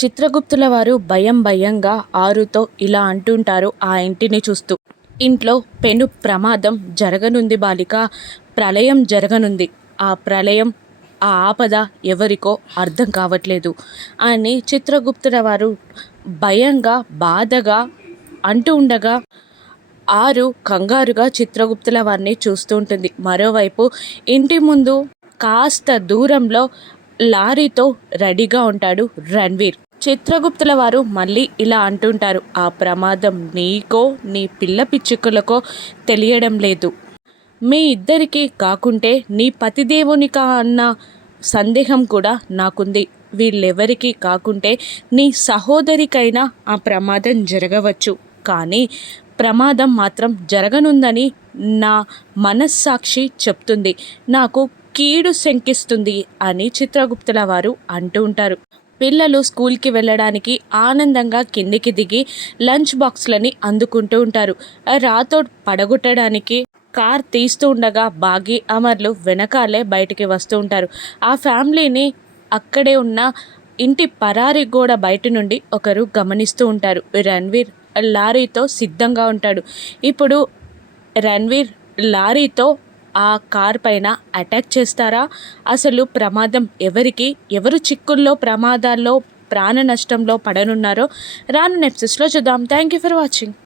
చిత్రగుప్తుల వారు భయం భయంగా ఆరుతో ఇలా అంటుంటారు ఆ ఇంటిని చూస్తూ. ఇంట్లో పెను ప్రమాదం జరగనుంది బాలిక, ప్రళయం జరగనుంది. ఆ ప్రళయం, ఆ ఆపద ఎవరికో అర్థం కావట్లేదు అని చిత్రగుప్తుల వారు భయంగా బాధగా అంటూ ఉండగా ఆరు కంగారుగా చిత్రగుప్తుల వారిని చూస్తూ ఉంటుంది. మరోవైపు ఇంటి ముందు కాస్త దూరంలో లారీతో రెడీగా ఉంటాడు రణ్వీర్. చిత్రగుప్తుల వారు మళ్ళీ ఇలా అంటుంటారు, ఆ ప్రమాదం నీకో నీ పిల్ల పిచ్చుకలకో తెలియడం లేదు. మీ ఇద్దరికీ కాకుంటే నీ పతిదేవునికా అన్న సందేహం కూడా నాకుంది. వీళ్ళెవరికీ కాకుంటే నీ సహోదరికైనా ఆ ప్రమాదం జరగవచ్చు. కానీ ప్రమాదం మాత్రం జరగనుందని నా మనస్సాక్షి చెప్తుంది, నాకు కీడు శంకిస్తుంది అని చిత్రగుప్తుల వారు అంటూ ఉంటారు. పిల్లలు స్కూల్కి వెళ్ళడానికి ఆనందంగా కిందికి దిగి లంచ్ బాక్స్లని అందుకుంటూ ఉంటారు. రాథోడ్ పడగొట్టడానికి కార్ తీస్తూ ఉండగా బాగి అమర్లు వెనకాలే బయటికి వస్తూ ఉంటారు. ఆ ఫ్యామిలీని అక్కడే ఉన్న ఇంటి పరారి గోడ బయట నుండి ఒకరు గమనిస్తూ ఉంటారు. రణ్వీర్ లారీతో సిద్ధంగా ఉంటాడు. ఇప్పుడు రణ్వీర్ లారీతో ఆ కార్ పైన అటాక్ చేస్తారా? అసలు ప్రమాదం ఎవరికి, ఎవరు చిక్కుల్లో ప్రమాదాల్లో ప్రాణ నష్టంలో పడనున్నారో రానున్న ఎపిసోడ్స్లో చూద్దాం. Thank you for watching.